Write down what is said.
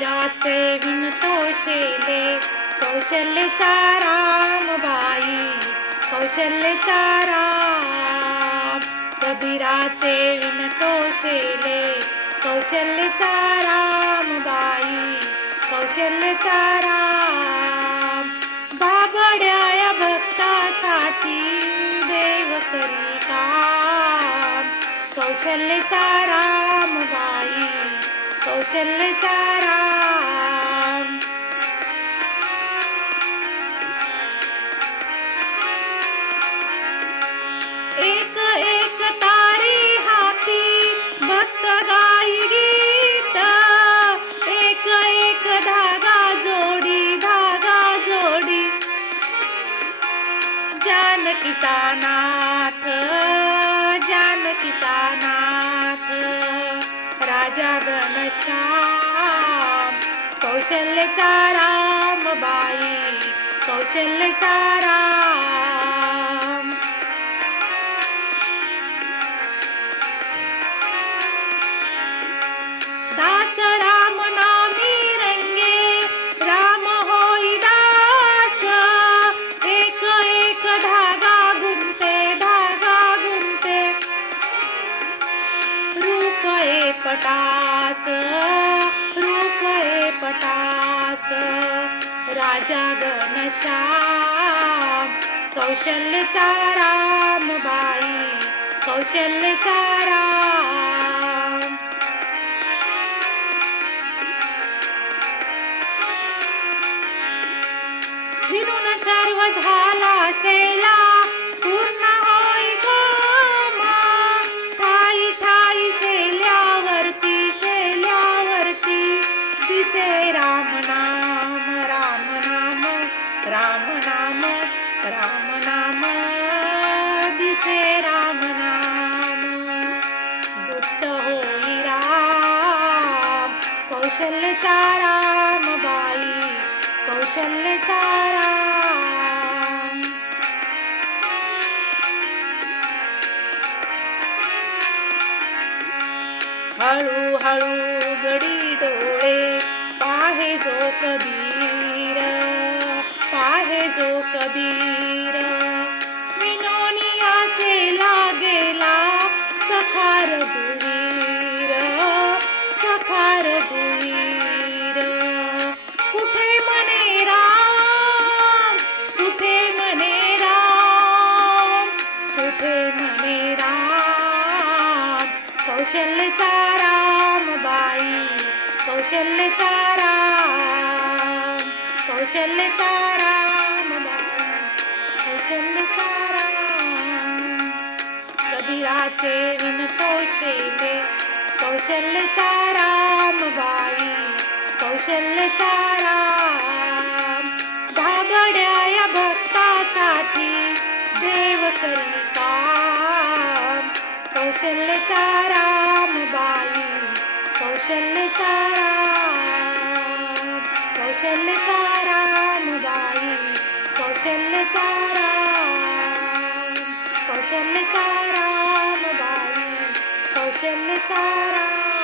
वीराचे विनतोषेले कौशल्यचा कौशल्याचा रामबाई कौशल्यचा राम. कबीराचे विनतोषेले कौशल्यचा कौशल्याचा रामबाई कौशल्यचा राम. बाबड्या या भक्तासाठी देव करी काम. कौशल्याचा रामबाई कौशल्याचा राम एक एक तारी हाती भक्त गाई गीत. एक एक धागा जोडी धागा जोडी. जानकीचा नाथ जानकीचा नाथ. जगनश्याम जगमशा कौशलकार कौशल्य पटास रूप ए पटास। राजा घनश्याम कौशल्याचा रामबाई कौशल्याचा राम। फिरून सर्व झाला सेला राम नाम राम नाम दिसे राम नाम। गुप्त होई राम ताणा बाई कौशल्याचा राम। हळू हळू गडी डोळे पाहे जो कधी आहे जो कबीर. विनोनिया से लागेला सखार गुवीर सखार गुवीर कुठे मने राम? कुठे मने राम? कुठे मने राम? ताराम बाई कौशल्याचा राम कौशल्याचा रामबाई कौशल्याचा राम. कबीराचे विणतो शेले कौशल्याचा रामबाई कौशल्याचा राम. धाबड्या या भक्तासाठी देव करी काम कौशल्याचा रामबाई कौशल्याचा राम. कौशल्याचा कौशल्याचा कौशल्य कौशल्याचा रामबाई कौशल्याचा राम.